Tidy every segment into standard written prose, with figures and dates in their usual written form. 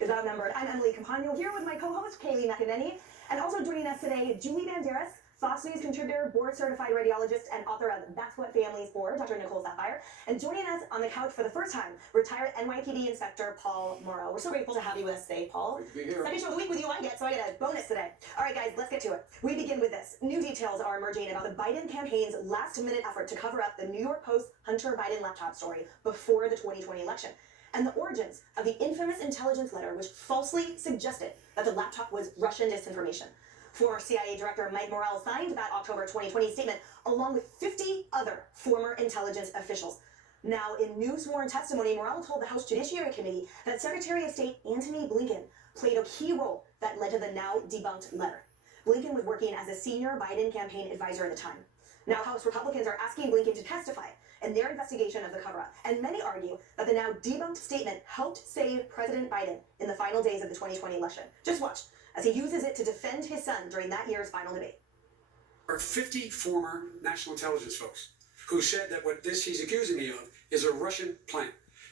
is outnumbered. I'm Emily Campagno here with my co-host Kaylee McEnany, and also joining us today, Julie Banderas, Fox News contributor, board-certified radiologist, and author of That's What Family's For, Dr. Nicole Saphier. And joining us on the couch for the first time, retired NYPD Inspector Paul Morrow. We're so grateful to have you with us today, Paul. Great to be here. Second show of the week with you I get, so I get a bonus today. All right, guys, let's get to it. We begin with this. New details are emerging about the Biden campaign's last-minute effort to cover up the New York Post Hunter Biden laptop story before the 2020 election, and the origins of the infamous intelligence letter which falsely suggested that the laptop was Russian disinformation. Former CIA Director Mike Morell signed that October 2020 statement along with 50 other former intelligence officials. Now, in new sworn testimony, Morell told the House Judiciary Committee that Secretary of State Antony Blinken played a key role that led to the now debunked letter. Blinken was working as a senior Biden campaign advisor at the time. Now, House Republicans are asking Blinken to testify in their investigation of the cover-up, and many argue that the now debunked statement helped save President Biden in the final days of the 2020 election. Just watch as he uses it to defend his son during that year's final debate. There are 50 former national intelligence folks who said that what he's accusing me of is a Russian plan.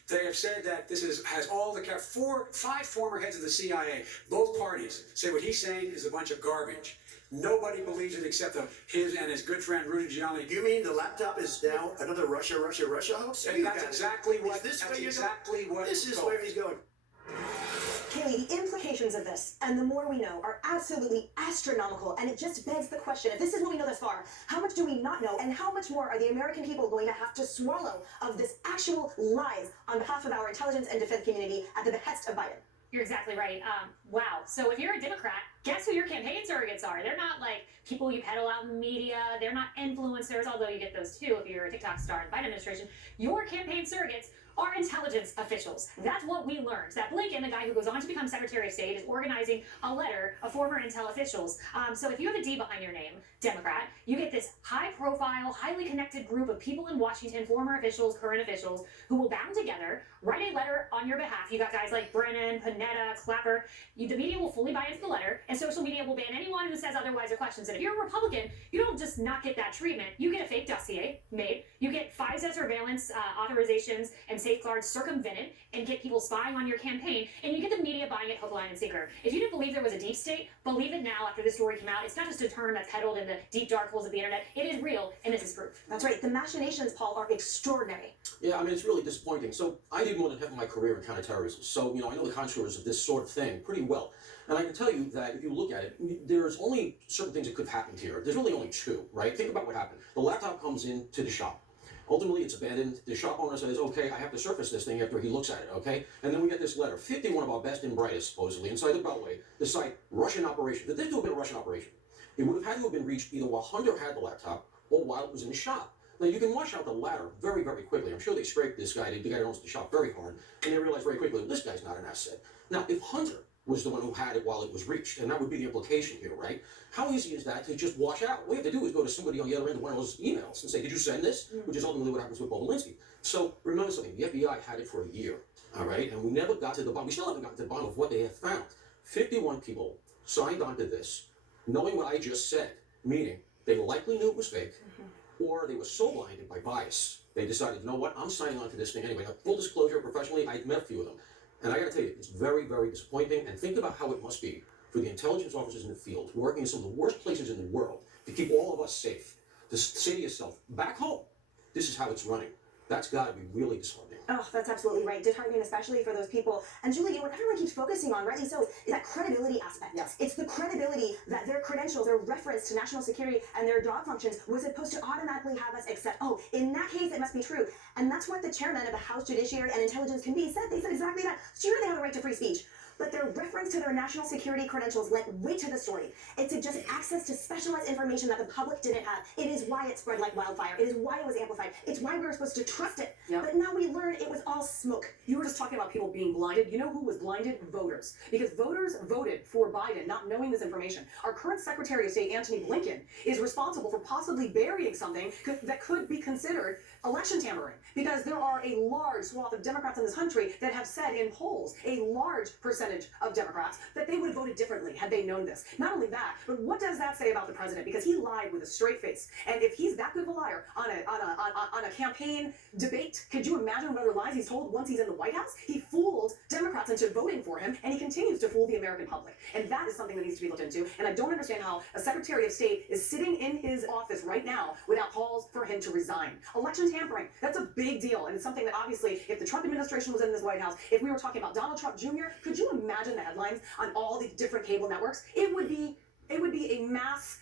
They have said that this has all the five former heads of the CIA, both parties, say what he's saying is a bunch of garbage. Nobody believes it except his and his good friend Rudy Giuliani. You mean the laptop is now another Russia hoax? That's exactly what. This is going. where he's going. Kaylee, the implications of this, and the more we know, are absolutely astronomical, and it just begs the question, if this is what we know thus far, how much do we not know, and how much more are the American people going to have to swallow of this actual lies on behalf of our intelligence and defense community at the behest of Biden? You're exactly right. Wow. So if you're a Democrat, guess who your campaign surrogates are? They're not like people you peddle out in the media. They're not influencers, although you get those too if you're a TikTok star in the Biden administration. Your campaign surrogates are intelligence officials. That's what we learned. That Blinken, the guy who goes on to become Secretary of State, is organizing a letter of former intel officials. So if you have a D behind your name, Democrat, you get this high-profile, highly connected group of people in Washington, former officials, current officials, who will band together, write a letter on your behalf. You got guys like Brennan, Panetta, Clapper. The media will fully buy into the letter, and social media will ban anyone who says otherwise or questions it. If you're a Republican, you don't just not get that treatment. You get a fake dossier made. You get FISA surveillance authorizations and safeguards circumvented and get people spying on your campaign, and you get the media buying it hook, line, and sinker. If you didn't believe there was a deep state, believe it now after this story came out. It's not just a term that's peddled in the deep dark holes of the internet. It is real, and this is proof. That's right. The machinations, Paul, are extraordinary. Yeah, I mean, it's really disappointing. So I did more than half of my career in counterterrorism. So, I know the contours of this sort of thing pretty well. And I can tell you that if you look at it, there's only certain things that could have happened here. There's really only two, right? Think about what happened. The laptop comes into the shop. Ultimately, it's abandoned. The shop owner says, okay, I have to surface this thing after he looks at it, okay? And then we get this letter. 51 of our best and brightest, supposedly, inside the Beltway, decide Russian operation. That this would have been a Russian operation. It would have had to have been reached either while Hunter had the laptop or while it was in the shop. Now, you can wash out the latter very, very quickly. I'm sure they scraped this guy, the guy that owns the shop, very hard, and they realized very quickly, this guy's not an asset. Now, if Hunter was the one who had it while it was reached, and that would be the implication here, right? How easy is that to just wash out? What you have to do is go to somebody on the other end of one of those emails and say, did you send this? Which is ultimately what happens with Paul Belinsky. So remember something, the FBI had it for a year, all right? And we never got to the bottom, we still haven't gotten to the bottom of what they have found. 51 people signed on to this, knowing what I just said, meaning they likely knew it was fake, or they were so blinded by bias, they decided, you know what, I'm signing on to this thing anyway. Now, full disclosure, professionally, I've met a few of them. And I gotta tell you, it's very, very disappointing. And think about how it must be for the intelligence officers in the field, working in some of the worst places in the world, to keep all of us safe. To say to yourself, back home, this is how it's running. That's gotta be really disheartening. Oh, that's absolutely right. Disheartening, especially for those people. And Julie, what everyone keeps focusing on, rightly so, is that credibility aspect. Yes. It's the credibility that their credentials, their reference to national security and their job functions was supposed to automatically have us accept, oh, in that case, it must be true. And that's what the chairman of the House Judiciary and Intelligence Committee said. They said exactly that. Sure, they have a right to free speech, but their reference to their national security credentials lent weight to the story. It suggested access to specialized information that the public didn't have. It is why it spread like wildfire. It is why it was amplified. It's why we were supposed to trust it. Yep. But now we learn it was all smoke. You were just talking about people being blinded. You know who was blinded? Voters. Because voters voted for Biden, not knowing this information. Our current Secretary of State, Antony Blinken, is responsible for possibly burying something that could be considered election tampering. Because there are a large swath of Democrats in this country that have said in polls, a large percentage percentage of Democrats that they would have voted differently had they known this. Not only that, but what does that say about the president? Because he lied with a straight face. And if he's that good of a liar on a campaign debate, could you imagine what other lies he's told once he's in the White House? He fooled Democrats into voting for him, and he continues to fool the American public. And that is something that needs to be looked into. And I don't understand how a Secretary of State is sitting in his office right now without calls for him to resign. Election tampering, that's a big deal. And it's something that obviously, if the Trump administration was in this White House, if we were talking about Donald Trump Jr., could you imagine the headlines on all the different cable networks? It would be a mass,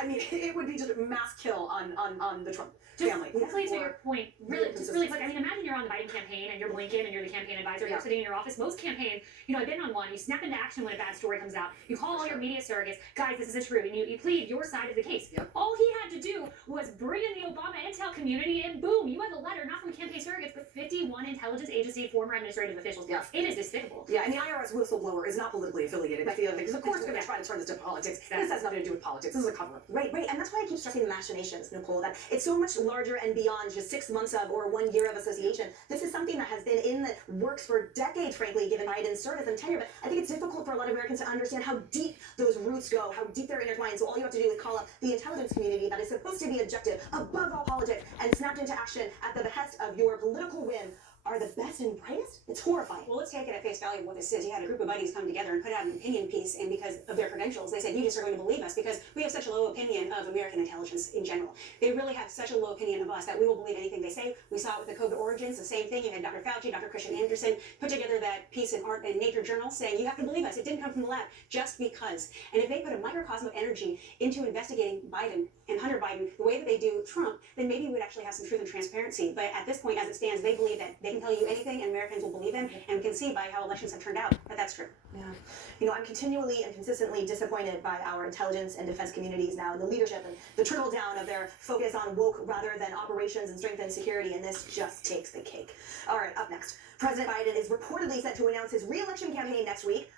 it would be just a mass kill on the Trump family. Quickly to your point, really quick. I mean, imagine you're on the Biden campaign and you're Blinken and you're the campaign advisor. You're sitting in your office. Most campaigns, I've been on one. You snap into action when a bad story comes out. You call all your media surrogates, guys, this isn't true, and you plead your side of the case. Yep. All he had to do was bring in the Obama intel community, and boom, you have a letter not from campaign surrogates, but 51 intelligence agency former administrative officials. Yes. It is despicable. Yeah, and the IRS whistleblower is not politically affiliated. That's the other thing. Because of course they're going to try to turn this to politics. This has nothing to do with politics. This is a cover-up. Right, and that's why I keep stressing the machinations, Nicole, that it's so much larger and beyond just 6 months of or 1 year of association. This is something that has been in the works for decades, frankly, given Biden's service and tenure, but I think it's difficult for a lot of Americans to understand how deep those roots go, how deep they're intertwined. So all you have to do is call up the intelligence community that is supposed to be objective, above all politics, and snapped into action at the behest of your political win are the best and brightest? It's horrifying. Well, let's take it at face value of what this is. You had a group of buddies come together and put out an opinion piece, and because of their credentials, they said, you just are going to believe us because we have such a low opinion of American intelligence in general. They really have such a low opinion of us that we will believe anything they say. We saw it with the COVID origins, the same thing. You had Dr. Fauci, Dr. Christian Anderson put together that piece in Art and Nature Journal saying, you have to believe us. It didn't come from the lab just because. And if they put a microcosm of energy into investigating Biden and Hunter Biden the way that they do Trump, then maybe we would actually have some truth and transparency. But at this point, as it stands, they believe that they can tell you anything and Americans will believe them, and we can see by how elections have turned out that that's true. Yeah. I'm continually and consistently disappointed by our intelligence and defense communities now, and the leadership and the trickle down of their focus on woke rather than operations and strength and security, and this just takes the cake. All right, up next. President Biden is reportedly set to announce his re-election campaign next week.